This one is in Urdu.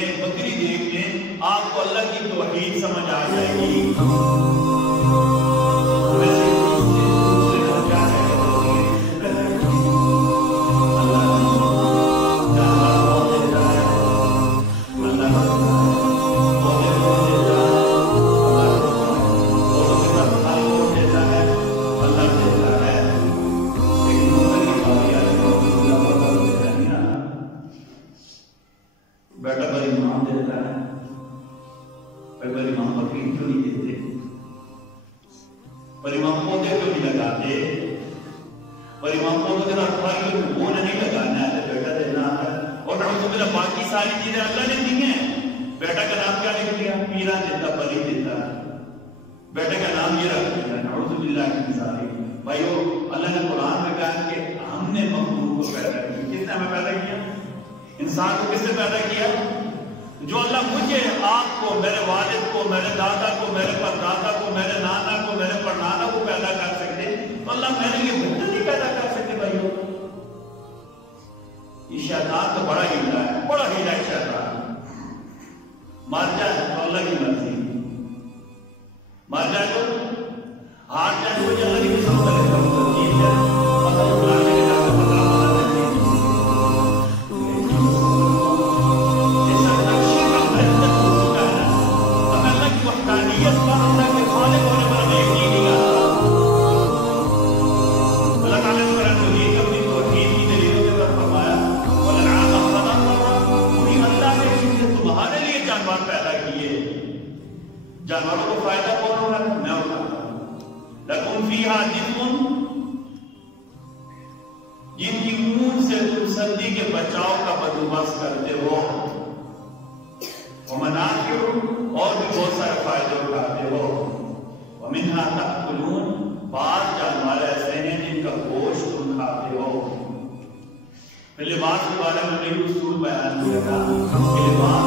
لیں، بکری دیکھ لیں، آپ کو اللہ کی توحید سمجھ آ جائے گی۔ بیٹا بڑی ماں دیتا ہے، بڑی ماں بکری کیوں نہیں دیتے؟ بڑی ماں پودے کیوں نہیں لگاتے؟ بڑی ماں پودے کا پھل وہ نہیں لگانا ہے، بیٹا دینا ہے۔ اور نعوذ باللہ باقی ساری چیزیں اللہ نے دی ہیں۔ بیٹا کا نام کیا لکھ دیا؟ پیرا دیتا، بلی دیتا ہے، بیٹے کا نام یہ رکھ دیا، نعوذ باللہ کی مثال۔ بھائیو، اللہ نے قرآن میں کہا کہ ہم نے مخلوق کو پیدا کیا۔ کس نے ہمیں پیدا کیا؟ انسان کو کس نے پیدا کیا؟ جو اللہ مجھے، آپ کو، میرے والد کو، میرے دادا کو، میرے پردادا کو، میرے نانا کو، میرے پڑنانا کو پیدا کر سکتے، تو اللہ میرے لیے بچہ نہیں پیدا کر سکتے۔ بھائیو، یہ شیطان تو بڑا ہیلا ہے، بڑا ہیلا ہے شیطان۔ مر جائے تو اللہ کی مرضی، مر جائے تو ہار جائے تو اللہ کی قسم کرے گا۔ جانوروں کو فائدہ کون ہو رہا ہے؟ میں اٹھاتا ہوں۔ لکم فیہا دفء، جن کی اون سے تم سردی کے بچاؤ کا بندوبست کرتے ہو، ومنافع، اور بھی بہت سارے فائدے اٹھاتے ہو، ومنہا تأکلون، بعض جانور ایسے ہیں جن کا گوشت تم کھاتے ہو۔ پھر لباس کے بارے میں میری اصول بیان کیا تھا کہ لباس